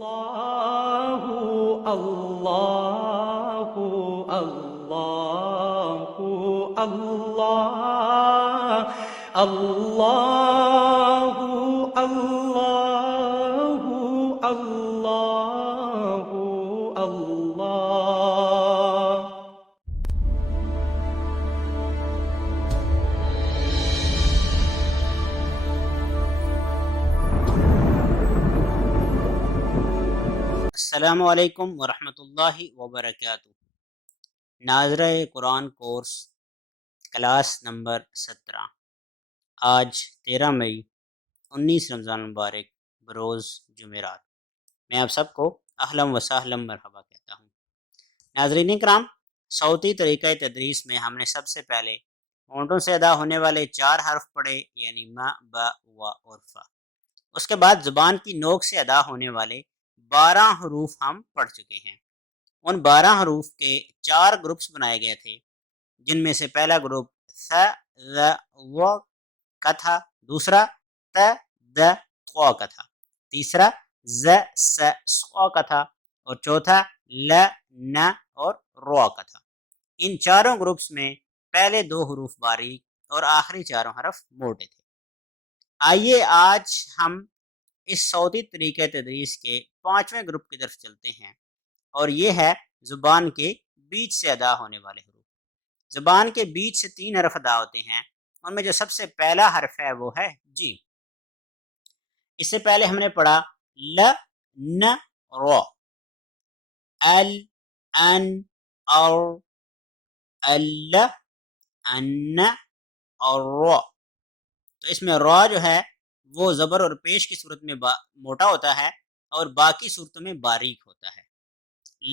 اللہ اللہ اللہ اللہ اللہ اللہ اللہ۔ السلام علیکم ورحمۃ اللہ وبرکاتہ۔ ناظرہ قرآن کورس کلاس نمبر 17، آج 13 مئی 19 رمضان المبارک بروز جمعرات۔ میں آپ سب کو اہلاً و سہلاً مرحبا کہتا ہوں۔ ناظرین کرام، صوتی طریقہ تدریس میں ہم نے سب سے پہلے ہونٹوں سے ادا ہونے والے 4 حرف پڑھے، یعنی م، ب، و اور ف۔ اس کے بعد زبان کی نوک سے ادا ہونے والے 12 حروف ہم پڑھ چکے ہیں۔ ان 12 حروف کے 4 گروپس بنائے گئے تھے، جن میں سے پہلا گروپ ث، ذ، و کا تھا، دوسرا ت، د، ق کا تھا، تیسرا ز، س، ص کا تھا، اور چوتھا ل، ن اور رو کا تھا۔ ان چاروں گروپس میں پہلے 2 حروف باریک اور آخری 4 حرف موٹے تھے۔ آئیے آج ہم اس صوتی طریقہ تدریس کے 5ویں گروپ کی طرف چلتے ہیں، اور یہ ہے زبان کے بیچ سے ادا ہونے والے حروف۔ زبان کے بیچ سے 3 حرف ادا ہوتے ہیں، ان میں جو سب سے پہلا حرف ہے وہ ہے جیم۔ اس سے پہلے ہم نے پڑھا ل، ن، رو، ال، ان، اور، ال، ان اور رو۔ تو اس میں رو جو ہے وہ زبر اور پیش کی صورت میں موٹا ہوتا ہے اور باقی صورتوں میں باریک ہوتا ہے۔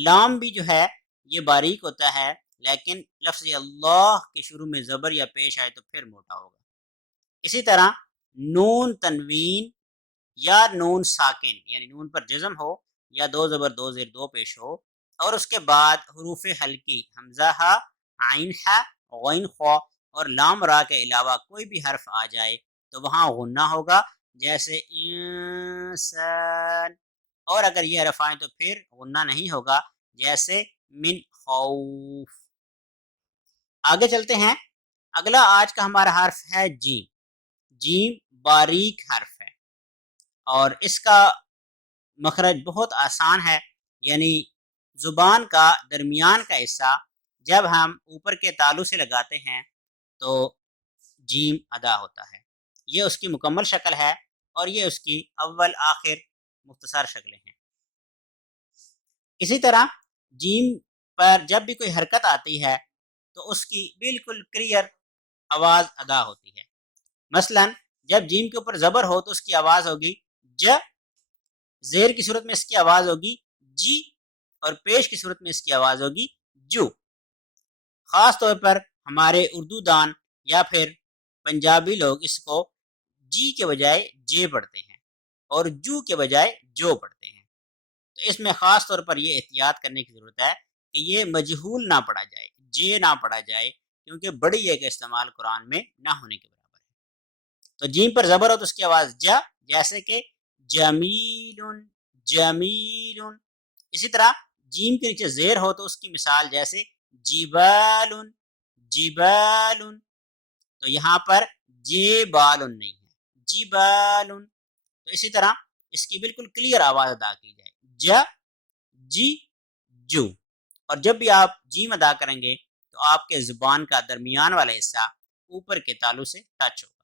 لام بھی جو ہے یہ باریک ہوتا ہے، لیکن لفظ اللہ کے شروع میں زبر یا پیش آئے تو پھر موٹا ہوگا۔ اسی طرح نون تنوین یا نون ساکن، یعنی نون پر جزم ہو یا 2 زبر 2 زیر 2 پیش ہو، اور اس کے بعد حروف ہلکی حمزہ ہا، عین ہا، غین خو اور لام را کے علاوہ کوئی بھی حرف آ جائے تو وہاں غنہ ہوگا، جیسے انسان، اور اگر یہ حرف آئیں تو پھر غنہ نہیں ہوگا، جیسے من خوف۔ آگے چلتے ہیں۔ اگلا آج کا ہمارا حرف ہے جیم۔ جیم باریک حرف ہے اور اس کا مخرج بہت آسان ہے، یعنی زبان کا درمیان کا حصہ جب ہم اوپر کے تالو سے لگاتے ہیں تو جیم ادا ہوتا ہے۔ یہ اس کی مکمل شکل ہے اور یہ اس کی اول آخر مختصر شکلیں ہیں۔ اسی طرح جیم پر جب بھی کوئی حرکت آتی ہے تو اس کی بالکل کلیئر آواز ادا ہوتی ہے۔ مثلا جب جیم کے اوپر زبر ہو تو اس کی آواز ہوگی ج، زیر کی صورت میں اس کی آواز ہوگی جی، اور پیش کی صورت میں اس کی آواز ہوگی جو۔ خاص طور پر ہمارے اردو دان یا پھر پنجابی لوگ اس کو جی کے بجائے جے پڑھتے ہیں اور جو کے بجائے جو پڑھتے ہیں۔ تو اس میں خاص طور پر یہ احتیاط کرنے کی ضرورت ہے کہ یہ مجہول نہ پڑھا جائے، جے نہ پڑھا جائے، کیونکہ بڑی یہ کا استعمال قرآن میں نہ ہونے کے برابر ہے۔ تو جیم پر زبر ہو تو اس کی آواز جا، جیسے کہ جمیل، جمیل۔ اسی طرح جیم کے نیچے زیر ہو تو اس کی مثال جیسے جبال، جبال۔ تو یہاں پر جبال نہیں ہے، جبال۔ تو اسی طرح اس کی بالکل کلیئر آواز ادا کی جائے ج، جی، جو۔ اور جب بھی آپ جیم ادا کریں گے تو آپ کے زبان کا درمیان والا حصہ اوپر کے تالو سے ٹچ ہوگا۔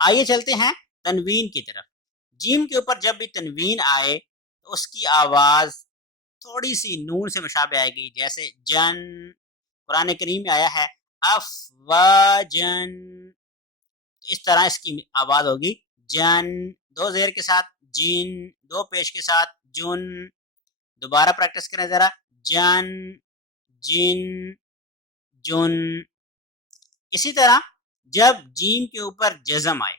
آئیے چلتے ہیں تنوین کی طرف۔ جیم کے اوپر جب بھی تنوین آئے تو اس کی آواز تھوڑی سی نون سے مشابہ آئے گی، جیسے جن۔ قرآن کریم میں آیا ہے افواجن، اس طرح اس کی آواز ہوگی جن، 2 زیر کے ساتھ جن، 2 پیش کے ساتھ جن۔ دوبارہ پریکٹس کریں ذرا، جن، جن، جن۔ اسی طرح جب جیم کے اوپر جزم آئے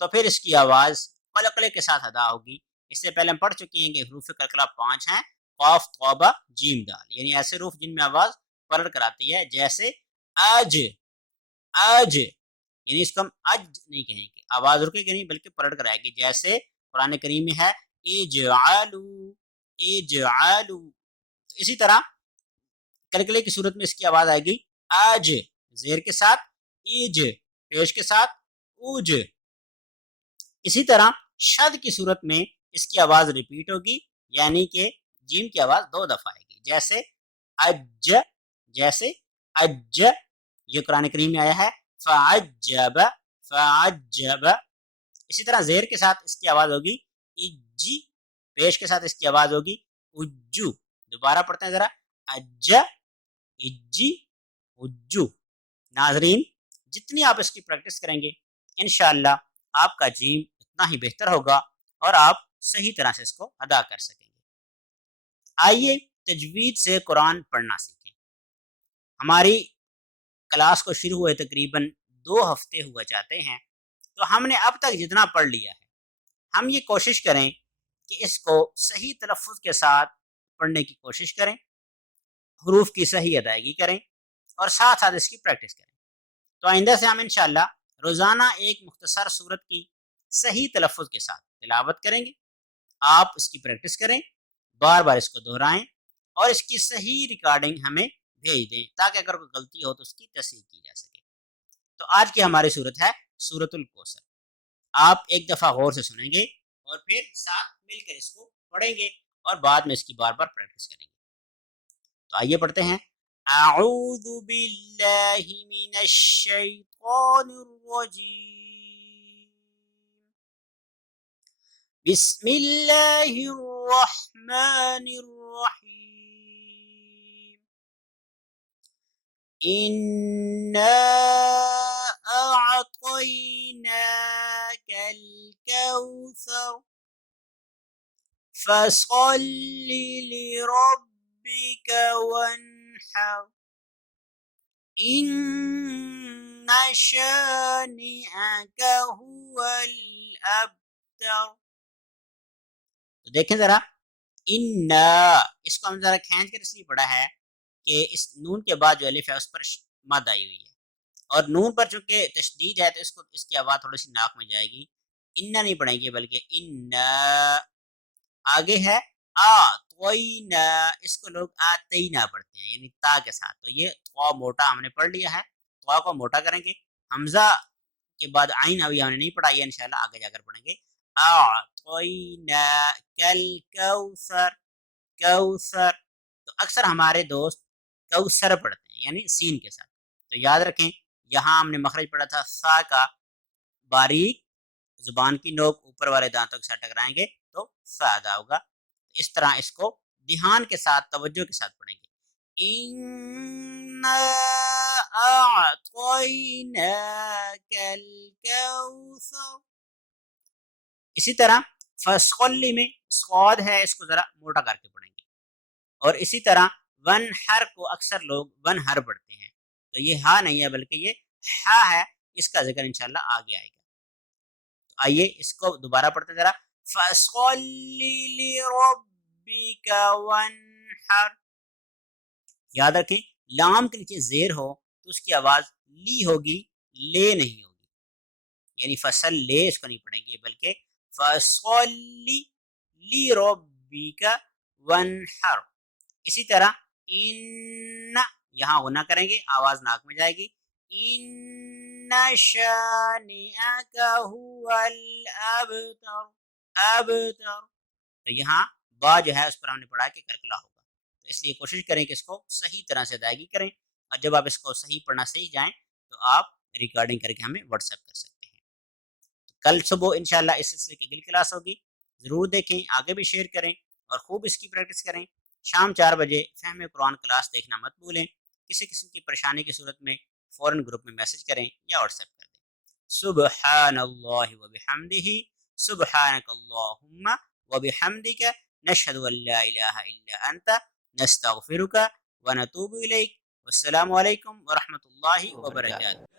تو پھر اس کی آواز قلقلے کے ساتھ ادا ہوگی۔ اس سے پہلے ہم پڑھ چکے ہیں کہ حروف قلقلہ 5 ہیں، قاف، توبہ، جیم، دال، یعنی ایسے حروف جن میں آواز پلٹ کر آتی ہے، جیسے اج، اج، یعنی اس کو ہم اج نہیں کہیں گے، آواز رکے گی نہیں بلکہ پلٹ کر آئے گی، جیسے قرآن کریم میں ہے اجعلو اجعلو. اسی طرح کلکلے کی صورت میں اس کی آواز آئے گی آج زیر کے ساتھ، ایج پیش کے ساتھ، اوج. اسی طرح شد کی صورت میں اس کی آواز ریپیٹ ہوگی، یعنی کہ جیم کی آواز 2 دفعہ آئے گی، جیسے اج، جیسے اج. یہ قرآن کریم میں آیا ہے فعجب فعجب. اسی طرح زیر کے ساتھ اس کی آواز ہوگی اجی، پیش کے ساتھ اس کی آواز ہوگی اجو. دوبارہ پڑھتے ہیں ذرا، اج اجی اجو. ناظرین جتنی آپ اس کی پریکٹس کریں گے انشاءاللہ آپ کا جیم اتنا ہی بہتر ہوگا اور آپ صحیح طرح سے اس کو ادا کر سکیں گے. آئیے تجوید سے قرآن پڑھنا سیکھیں. ہماری کلاس کو شروع ہوئے تقریباً 2 ہفتے ہوا چاہتے ہیں، تو ہم نے اب تک جتنا پڑھ لیا ہے ہم یہ کوشش کریں کہ اس کو صحیح تلفظ کے ساتھ پڑھنے کی کوشش کریں، حروف کی صحیح ادائیگی کریں اور ساتھ ساتھ اس کی پریکٹس کریں. تو آئندہ سے ہم انشاءاللہ روزانہ ایک مختصر صورت کی صحیح تلفظ کے ساتھ تلاوت کریں گے. آپ اس کی پریکٹس کریں، بار بار اس کو دہرائیں اور اس کی صحیح ریکارڈنگ ہمیں بھیج دیں تاکہ اگر کوئی غلطی ہو تو اس کی تصحیح کی جا سکے. تو آج کی ہماری صورت ہے سورۃ الکوثر. آپ ایک دفعہ غور سے سنیں گے اور پھر ساتھ مل کر اس کو پڑھیں گے اور بعد میں اس کی بار بار پریکٹس کریں گے. تو آئیے پڑھتے ہیں. اعوذ باللہ من الشیطان الرجیم. بسم اللہ الرحمن الرحیم. انا اعطیناک الکوثر فصل لربک وانحر ان شانئک هو الابتر. تو دیکھیں ذرا، انا اس کو ہم ذرا کھینچ کر اس لیے پڑھا ہے کہ اس نون کے بعد جو الف ہے اس پر مد آئی ہوئی ہے اور نون پر چونکہ تشدید ہے تو اس کی آواز تھوڑی سی ناک میں جائے گی. انا نہیں پڑھیں گے بلکہ انا. آگے ہے آتوینا، اس کو لوگ آتینا پڑھتے ہیں یعنی تا کے ساتھ. تو یہ تو موٹا ہم نے پڑھ لیا ہے، تو کو موٹا کریں گے. حمزہ کے بعد عین ابھی ہم نے نہیں پڑھا، یہ انشاءاللہ آگے جا کر پڑھیں گے. اعطینا کل کوثر کوثر. تو اکثر ہمارے دوست کوثر پڑھتے ہیں یعنی سین کے ساتھ. تو یاد رکھیں یہاں ہم نے مخرج پڑھا تھا سا کا، باریک زبان کی نوک اوپر والے دانتوں کے ساتھ ٹکرائیں گے تو سا ادا ہوگا. اس طرح اس کو دھیان کے ساتھ توجہ کے ساتھ پڑھیں گے. اِنَّا أَعْطَيْنَاكَ الْكَوْثَرَ. اسی طرح فَصَلِّ میں صاد ہے، اس کو ذرا موٹا کر کے پڑھیں گے. اور اسی طرح ون ہر کو اکثر لوگ ون ہر پڑھتے ہیں، تو یہ ہا نہیں ہے بلکہ یہ ہا ہے. اس کا ذکر انشاءاللہ آگے آئے گا. تو آئیے اس کو دوبارہ پڑھتے ذرا. فَصَلِّ لِرَبِّكَ وَانْحَرْ. یاد رکھیں لام کے نیچے زیر ہو تو اس کی آواز لی ہوگی، لے نہیں ہوگی. یعنی فصل لے اس کو نہیں پڑھیں گے بلکہ فصل لِرَبِّكَ وَانْحَرْ. اسی طرح ان یہاں غنہ کریں گے، آواز ناک میں جائے گی. ان شانئک هو الابتر ابتر. تو یہاں با جو ہے اس پر ہم نے پڑھا کہ کرکلا ہوگا، تو اس لیے کوشش کریں کہ اس کو صحیح طرح سے ادائیگی کریں. اور جب آپ اس کو صحیح پڑھنا صحیح جائیں تو آپ ریکارڈنگ کر کے ہمیں واٹس ایپ کر سکتے ہیں. کل صبح انشاءاللہ اس سلسلے کی اگلی کلاس ہوگی، ضرور دیکھیں، آگے بھی شیئر کریں اور خوب اس کی پریکٹس کریں. شام 4 بجے فہم قرآن کلاس دیکھنا مت بھولیں. کسی قسم کی پریشانی کی صورت میں فوراً گروپ میں میسج کریں یا واٹس ایپ کر دیں. سبحان اللہ و بحمدہ سبحانک اللہم و بحمدک نشہد ان لا الہ الا انت نستغفرک و نتوب الیک. والسلام علیکم ورحمۃ اللہ وبرکاتہ.